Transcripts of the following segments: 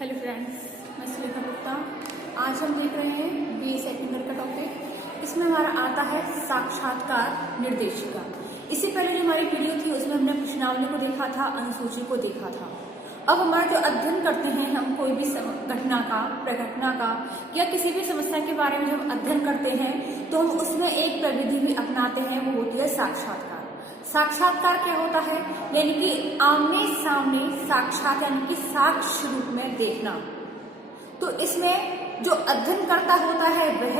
Hello friends, मैं सुलेखा गुप्ता। आज हम देख रहे हैं BA सेकंड ईयर का टॉपिक। इसमें हमारा आता है साक्षात्कार निर्देशिका। इससे पहले जो हमारी वीडियो थी उसमें हमने प्रश्नावली को देखा था, अनुसूची को देखा था। अब हमारा जो अध्ययन करते हैं, हम कोई भी घटना का, प्रघटना का या किसी भी समस्या के बारे में जब अध्ययन करते हैं तो हम उसमें एक प्रविधि भी अपनाते हैं, वो होती है साक्षात्कार। साक्षात्कार क्या होता है? यानी कि आमने सामने साक्षात यानी कि साक्ष्य रूप में देखना। तो इसमें जो अध्ययन करता होता है वह,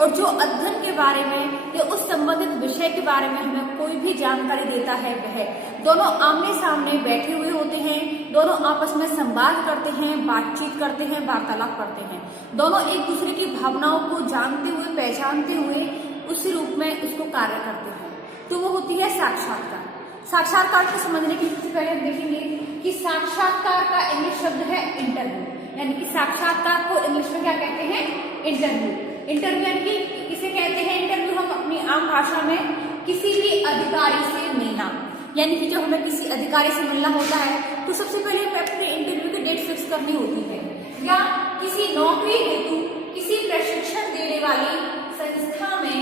और जो अध्ययन के बारे में या उस संबंधित विषय के बारे में हमें कोई भी जानकारी देता है वह, दोनों आमने सामने बैठे हुए होते हैं, दोनों आपस में संवाद करते हैं, बातचीत करते हैं, वार्तालाप करते हैं। दोनों एक दूसरे की भावनाओं को जानते हुए, पहचानते हुए उसी रूप में उसको कार्य करते हैं। तो वो होती है साक्षात्कार। साक्षात्कार को समझने के सबसे पहले हम देखेंगे कि साक्षात्कार का इंग्लिश शब्द है इंटरव्यू। यानी कि साक्षात्कार को इंग्लिश में क्या कहते हैं? इंटरव्यू। इंटरव्यू यानी कि किसे कहते हैं? इंटरव्यू हम अपनी आम भाषा में किसी भी अधिकारी से मिलना, यानी कि जो हमें किसी अधिकारी से मिलना होता है तो सबसे पहले हमें अपने इंटरव्यू की डेट फिक्स करनी होती है, या किसी नौकरी हेतु किसी प्रशिक्षण देने वाली संस्था में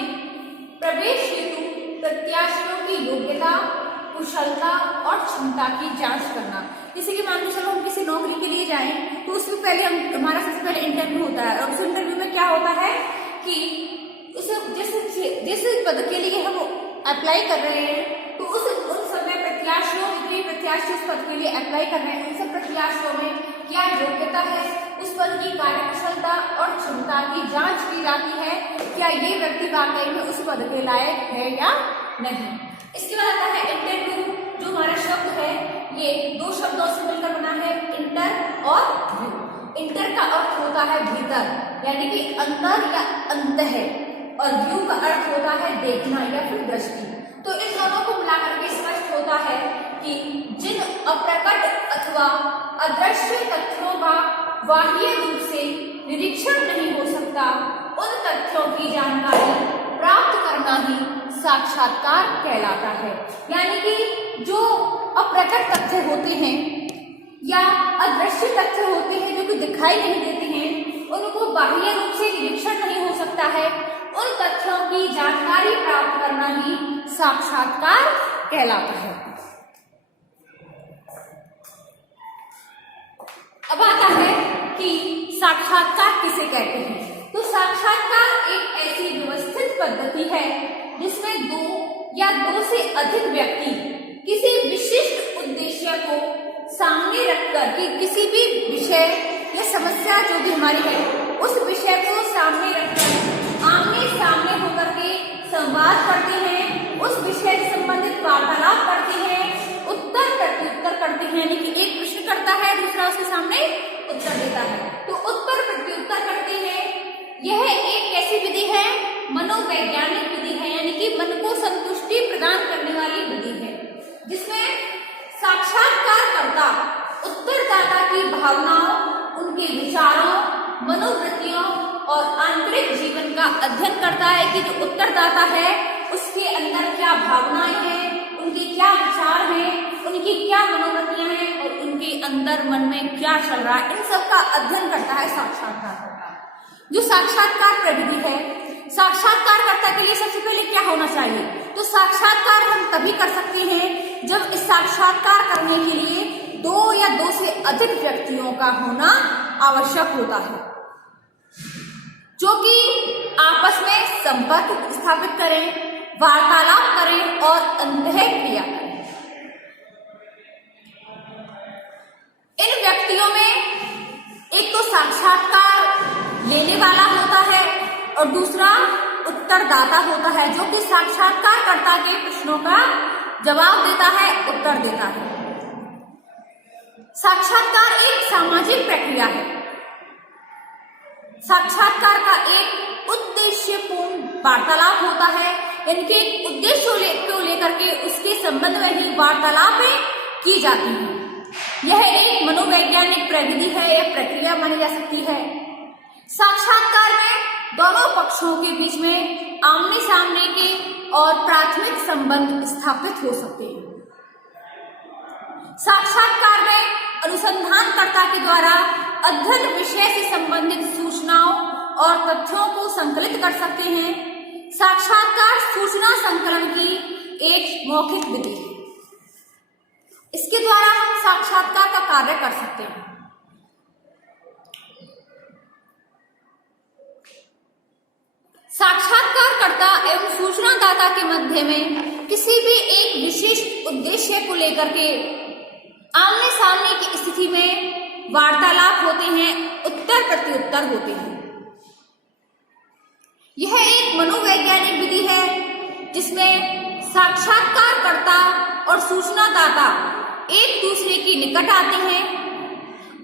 प्रवेश हेतु प्रत्याशियों की योग्यता, कुशलता और क्षमता की जांच करना। जैसे कि मान लो चलो हम किसी नौकरी के लिए जाएं तो उसमें पहले हमारा सबसे पहले इंटरव्यू होता है, और उस इंटरव्यू में क्या होता है कि जिस पद के लिए हम अप्लाई कर रहे हैं तो उन समय प्रत्याशियों, जितने प्रत्याशी उस पद के लिए अप्लाई कर रहे हैं उन सब प्रत्याशियों में क्या योग्यता है, उस पद की कार्यकुशलता और क्षमता की जांच की जाती है, क्या ये व्यक्ति वाकई में उस पद के लायक है या नहीं। इसके बाद आता है इंटरव्यू। जो हमारा शब्द है ये दो शब्दों से मिलकर बना है, इंटर और व्यू। इंटर का अर्थ होता है भीतर, यानी कि अंदर या अंतः, और व्यू का अर्थ होता है देखना या फिर दृष्टि। तो इन दोनों को मिलाकर के स्पष्ट होता है कि जिन अप्रकट अथवा अदृश्य तथ्यों का बाह्य रूप से निरीक्षण नहीं हो सकता, उन तथ्यों की जानकारी प्राप्त करना ही साक्षात्कार कहलाता है। यानी कि जो अप्रकट तथ्य होते हैं या अदृश्य तथ्य होते हैं जो कि दिखाई नहीं देते हैं, उनको बाह्य रूप से निरीक्षण नहीं हो सकता है, उन तथ्यों की जानकारी प्राप्त करना ही साक्षात्कार कहलाता है। अब आता है कि साक्षात्कार किसे कहते हैं। तो साक्षात्कार एक ऐसी व्यवस्थित पद्धति है जिसमें दो या दो से अधिक व्यक्ति किसी विशिष्ट उद्देश्य को सामने रखकर कि किसी भी विषय या समस्या जो भी हमारी है उस विषय को सामने रखकर आमने सामने होकर के संवाद करते हैं, उस विषय से संबंधित वार्तालाप करते हैं, उत्तर प्रत्युत्तर करते हैं। यानी कि एक प्रश्न करता है, दूसरा उसके सामने उत्तर देता है, तो उत्तर प्रत्युत्तर करते हैं। यह एक कैसी विधि है? मनोवैज्ञानिक विधि है, यानी कि मन को संतुष्टि प्रदान करने वाली विधि है, जिसमें साक्षात्कारकर्ता उत्तरदाता की भावनाओं, उनके विचारों, मनोवृत्तियों और आंतरिक जीवन का अध्ययन करता है कि जो उत्तरदाता है उसके अंदर क्या भावनाएं हैं, उनके क्या विचार हैं, उनकी क्या मनोवृत्तियां हैं और उनके अंदर मन में क्या चल रहा है, इन सब का अध्ययन करता है साक्षात्कारकर्ता। जो साक्षात्कार प्रविधि है, साक्षात्कारकर्ता के लिए सबसे पहले क्या होना चाहिए? तो साक्षात्कार हम तभी कर सकते हैं जब इस साक्षात्कार करने के लिए दो या दो से अधिक व्यक्तियों का होना आवश्यक होता है, जो कि आपस में संपर्क स्थापित करें, वार्तालाप करें और अंतःक्रिया करें। इन व्यक्तियों में एक तो साक्षात्कार लेने वाला होता है और दूसरा उत्तरदाता होता है, जो कि साक्षात्कारकर्ता के प्रश्नों का जवाब देता है, उत्तर देता है। साक्षात्कार एक सामाजिक प्रक्रिया है। साक्षात्कार का एक उद्देश्यपूर्ण वार्तालाप होता है, यानी कि एक उद्देश्य को लेकर के उसके संबंध में ही वार्तालापें की जाती हैं। यह एक मनोवैज्ञानिक प्रविधि है या प्रक्रिया मानी जा सकती है। साक्षात्कार में दोनों पक्षों के बीच में आमने सामने के और प्राथमिक संबंध स्थापित हो सकते हैं। साक्षात्कार में अनुसंधानकर्ता के द्वारा अध्ययन विषय से संबंधित सूचनाओं और तथ्यों को संकलित कर सकते हैं। साक्षात्कार सूचना संकलन की एक मौखिक विधि है। इसके द्वारा हम साक्षात्कार का कार्य कर सकते हैं। साक्षात्कारकर्ता एवं सूचनादाता के मध्य में किसी भी एक विशेष उद्देश्य को लेकर के आमने सामने की स्थिति में वार्तालाप होते हैं, उत्तर प्रत्युत्तर होते हैं। यह एक मनोवैज्ञानिक विधि है जिसमें साक्षात्कारकर्ता और सूचनादाता एक दूसरे के निकट आते हैं,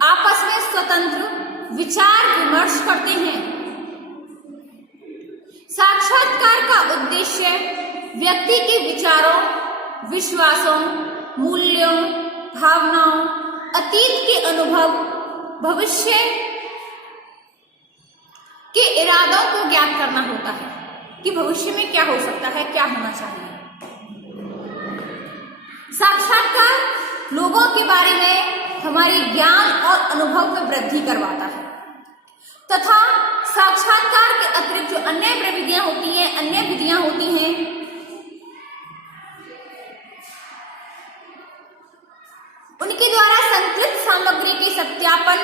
आपस में स्वतंत्र विचार विमर्श करते हैं। साक्षात्कार का उद्देश्य व्यक्ति के विचारों, विश्वासों, मूल्यों, भावनाओं, अतीत के अनुभव, भविष्य के इरादों को ज्ञात करना होता है कि भविष्य में क्या हो सकता है, क्या होना चाहिए। साक्षात्कार लोगों के बारे में हमारे ज्ञान और अनुभव में वृद्धि करवाता है तथा साक्षात्कार के अतिरिक्त जो अन्य प्रविधियां होती हैं, अन्य विधियां होती हैं, उनके द्वारा संकलित सामग्री के सत्यापन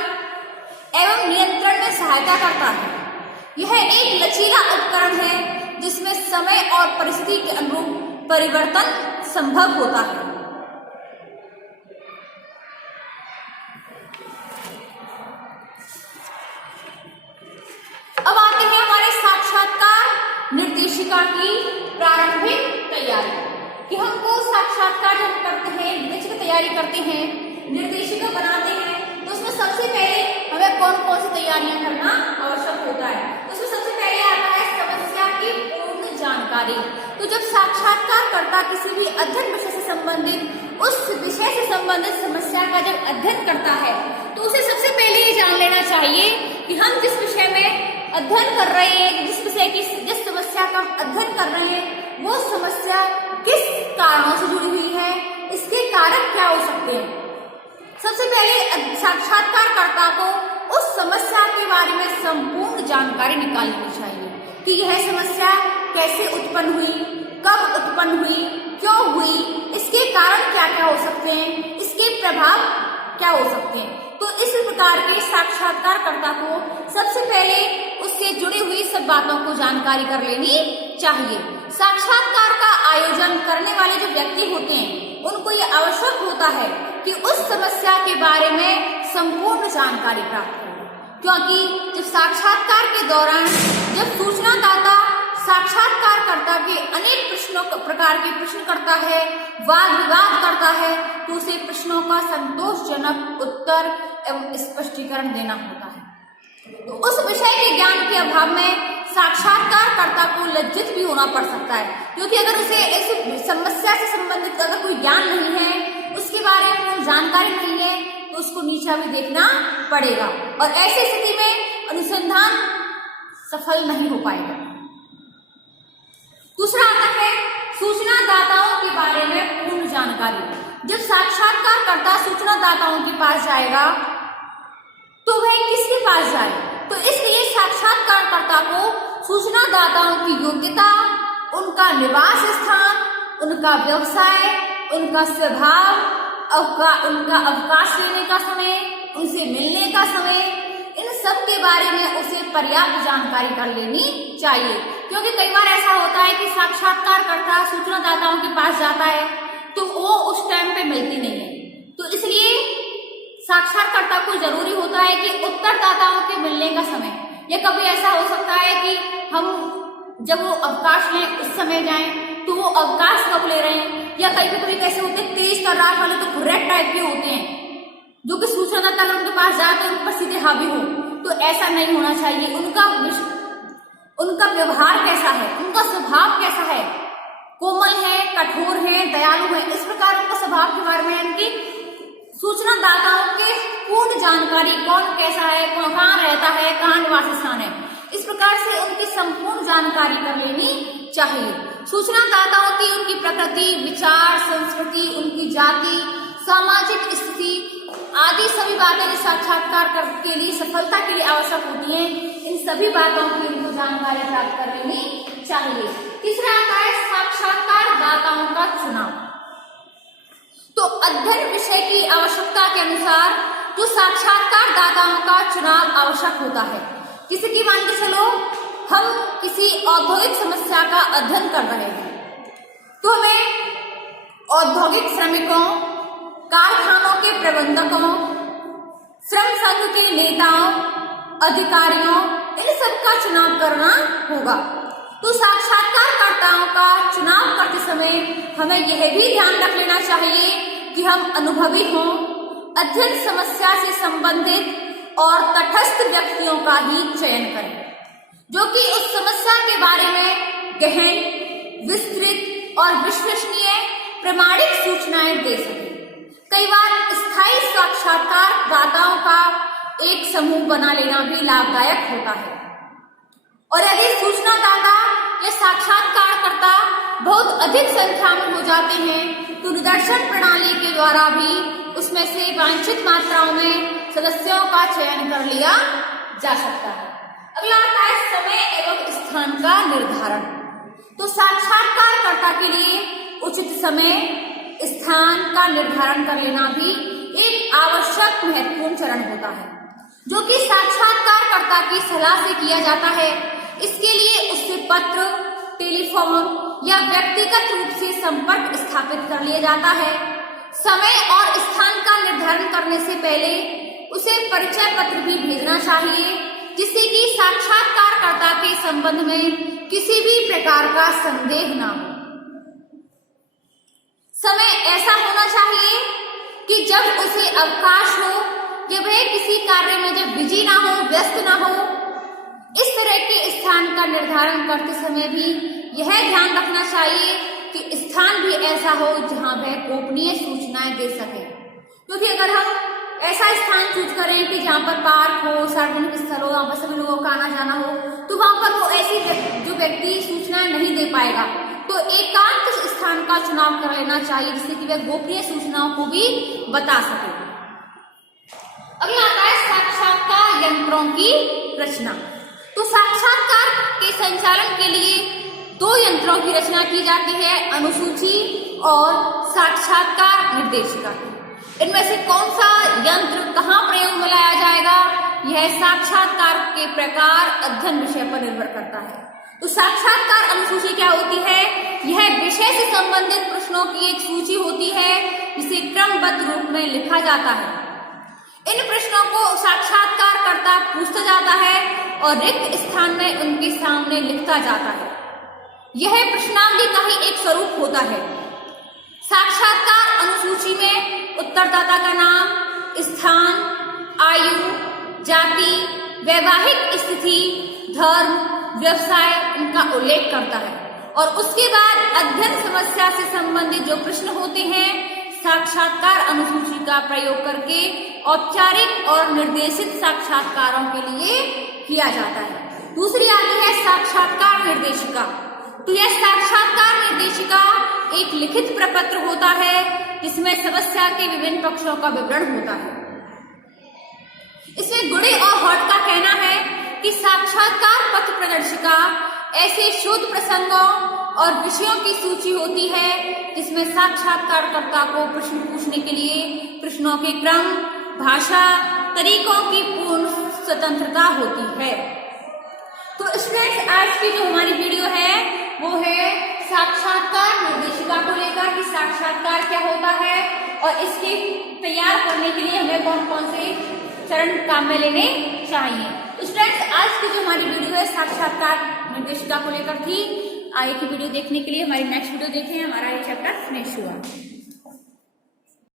एवं नियंत्रण में सहायता करता है। यह एक लचीला उपकरण है जिसमें समय और परिस्थिति के अनुरूप परिवर्तन संभव होता है। अब आते हैं हमारे साक्षात्कार निर्देशिका की प्रारंभिक तैयारी कि हमको साक्षात्कार जब करते हैं, निर्देशिका तैयारी करते हैं, निर्देशिका बनाते हैं, तो उसमें सबसे पहले हमें कौन कौन सी तैयारियां करना आवश्यक होता है। उसमें सबसे पहले आता है समस्या की पूर्ण जानकारी। तो जब साक्षात्कारकर्ता किसी भी अध्ययन विषय से संबंधित उस विषय से संबंधित समस्या का जब अध्ययन करता है तो उसे सबसे पहले ये जान लेना चाहिए कि हम जिस विषय में अध्ययन कर रहे हैं, जिस समस्या का अध्ययन कर रहे हैं, वो समस्या किस कारणों से जुड़ी हुई है, इसके कारक क्या हो सकते हैं। सबसे पहले साक्षात्कारकर्ता को उस समस्या के बारे में संपूर्ण जानकारी निकाल लेनी चाहिए कि यह समस्या कैसे उत्पन्न हुई, कब उत्पन्न हुई, क्यों हुई, इसके कारण क्या क्या हो सकते हैं, इसके प्रभाव क्या हो सकते हैं। तो इस प्रकार के साक्षात्कारकर्ता को सबसे पहले उससे जुड़ी हुई सब बातों को जानकारी कर लेनी चाहिए। साक्षात्कार का आयोजन करने वाले जो व्यक्ति होते हैं उनको ये आवश्यक होता है कि उस समस्या के बारे में संपूर्ण जानकारी प्राप्त करें, क्योंकि जब साक्षात्कार के दौरान जब सूचनादाता साक्षात्कारकर्ता के अनेक प्रकार के प्रश्न करता है, वाद विवाद करता है, तो उसे प्रश्नों का संतोषजनक उत्तर एवं स्पष्टीकरण देना होता है। तो उस विषय के ज्ञान के अभाव में साक्षात्कारकर्ता को लज्जित भी होना पड़ सकता है, क्योंकि अगर उसे इस समस्या से संबंधित अगर कोई ज्ञान नहीं है, उसके बारे में कोई जानकारी नहीं है, तो उसको नीचा भी देखना पड़ेगा और ऐसी स्थिति में अनुसंधान सफल नहीं हो पाएगा। दूसरा आता है सूचनादाताओं के बारे में पूर्ण जानकारी। जब साक्षात्कारकर्ता सूचनादाताओं के पास जाएगा तो वह किसके पास जाए, तो इसलिए साक्षात्कारकर्ता को सूचनादाताओं की योग्यता, उनका निवास स्थान, उनका व्यवसाय, उनका स्वभाव, उनका अवकाश लेने का समय, उनसे मिलने का समय, इन सब के बारे में उसे पर्याप्त जानकारी कर लेनी चाहिए। क्योंकि कई बार ऐसा होता है कि साक्षात्कारकर्ता सूचनादाताओं के पास जाता है तो वो उस टाइम पे मिलती नहीं है, तो इसलिए साक्षात्कारकर्ता को जरूरी होता है कि उत्तरदाताओं के मिलने का समय, या कभी ऐसा हो सकता है कि हम जब वो अवकाश लें उस समय जाएं तो वो अवकाश कब ले रहे हैं, या कभी कैसे होते हैं तेज तर्रार वाले तो घुर्रेट टाइप के होते हैं जो कि सूचनादाता अगर उनके पास जाए तो उन पर सीधे हावी हो, तो ऐसा नहीं होना चाहिए। उनका व्यवहार कैसा है, उनका स्वभाव कैसा है, कोमल है, कठोर है, दयालु है, इस प्रकार उनका स्वभाव के बारे में उनकी सूचनादाताओं के पूर्ण जानकारी, कौन कैसा है, कहाँ रहता है, कहाँ निवास स्थान है, इस प्रकार से उनकी संपूर्ण जानकारी कर लेनी चाहिए। सूचनादाताओं की उनकी प्रकृति, विचार, संस्कृति, उनकी जाति, सामाजिक स्थिति, आदि सभी बातें जो साक्षात्कार के लिए सफलता के लिए आवश्यक होती हैं, इन सभी बातों की इनको जानकारी प्राप्त कर लेनी चाहिए। तीसरा आता है साक्षात्कार दाताओं का चुनाव। तो अध्ययन विषय की आवश्यकता के अनुसार जो साक्षात्कार दाताओं का चुनाव आवश्यक होता है। जैसे कि मान के चलो हम किसी औद्योगिक समस्या का अध्ययन कर रहे हैं, तो हमें औद्योगिक श्रमिकों, कारखानों के प्रबंधकों, श्रम संघ के नेताओं, अधिकारियों, इन सबका चुनाव करना होगा। तो साक्षात्कारकर्ताओं का चुनाव करते समय हमें यह भी ध्यान रख लेना चाहिए कि हम अनुभवी हों, अध्ययन समस्या से संबंधित और तटस्थ व्यक्तियों का ही चयन करें, जो कि उस समस्या के बारे में गहन, विस्तृत और विश्वसनीय प्रामाणिक सूचनाएं दे सके। कई बार स्थायी साक्षात्कारदाताओं का एक समूह बना लेना भी लाभदायक होता है, और यदि सूचनादाता या साक्षात्कारकर्ता बहुत अधिक संख्या में हो जाते हैं तो निदर्शन प्रणाली के द्वारा भी उसमें से वांछित मात्राओं में सदस्यों का चयन कर लिया जा सकता है। अगला आता है समय एवं स्थान का निर्धारण। तो साक्षात्कारकर्ता के लिए उचित समय, स्थान का निर्धारण कर लेना भी एक आवश्यक महत्वपूर्ण चरण होता है, जो कि साक्षात्कारकर्ता की सलाह से किया जाता है। इसके लिए उससे पत्र, टेलीफोन या व्यक्तिगत रूप से संपर्क स्थापित कर लिया जाता है। समय और स्थान का निर्धारण करने से पहले उसे परिचय पत्र भी भेजना चाहिए, जिससे कि साक्षात्कारकर्ता के संबंध में किसी भी प्रकार का संदेह न हो। समय ऐसा होना चाहिए कि जब उसे अवकाश हो या वह किसी कार्य में जब बिजी ना हो, व्यस्त ना हो। इस तरह के स्थान का निर्धारण करते समय भी यह ध्यान रखना चाहिए कि स्थान भी ऐसा हो जहां वह गोपनीय सूचनाएं दे सके। क्योंकि अगर हम ऐसा स्थान चूज करें कि जहां पर पार्क हो, सार्वजनिक स्थल हो, वहां पर सभी लोगों का आना जाना हो, तो वहां पर वो ऐसी जो व्यक्ति सूचनाएं नहीं दे पाएगा। तो एकांत स्थान का चुनाव कर लेना चाहिए, जिससे कि वह गोपनीय सूचनाओं को भी बता सके। अगला आता है साक्षात्कार यंत्रों की रचना। तो साक्षात्कार के संचालन के लिए 2 यंत्रों की रचना की जाती है, अनुसूची और साक्षात्कार निर्देशिका। इनमें से कौन सा यंत्र कहाँ प्रयोग में लाया जाएगा, यह साक्षात्कार के प्रकार, अध्ययन विषय पर निर्भर करता है। तो साक्षात्कार अनुसूची क्या होती है? यह विषय से संबंधित प्रश्नों की एक सूची होती है, जिसे क्रमबद्ध रूप में लिखा जाता है। इन प्रश्नों को साक्षात्कारकर्ता पूछता जाता है और रिक्त स्थान में उनके सामने लिखता जाता है। यह प्रश्नावली का ही एक स्वरूप होता है। साक्षात्कार अनुसूची में उत्तरदाता का नाम, स्थान, आयु, जाति, वैवाहिक स्थिति, धर्म, व्यवसाय इनका उल्लेख करता है, और उसके बाद अध्ययन समस्या से संबंधित जो प्रश्न होते हैं साक्षात्कार अनुसूची का प्रयोग करके औपचारिक और निर्देशित साक्षात्कारों के लिए किया जाता है। दूसरी आती है साक्षात्कार निर्देशिका। तो यह साक्षात्कार निर्देशिका एक लिखित प्रपत्र होता है, जिसमें समस्या के विभिन्न पक्षों का विवरण होता है। इसमें गुड़े और हॉट का कहना है कि साक्षात्कार पत्र प्रदर्शिका ऐसे शोध प्रसंगों और विषयों की सूची होती है, जिसमें साक्षात्कारकर्ता को प्रश्न पूछने के लिए प्रश्नों के क्रम, भाषा, तरीकों की पूर्ण स्वतंत्रता होती है। तो स्टूडेंट्स, आज की जो हमारी वीडियो है वो है साक्षात्कार निर्देशिका को लेकर कि साक्षात्कार क्या होता है और इसके तैयार करने के लिए हमें कौन कौन से चरण काम में लेने चाहिए। तो स्टूडेंट्स, आज की जो हमारी वीडियो है साक्षात्कार निर्देशिका को लेकर थी। आगे की वीडियो देखने के लिए हमारी नेक्स्ट वीडियो देखें। हमारा ये चैप्टर फिनिश हुआ।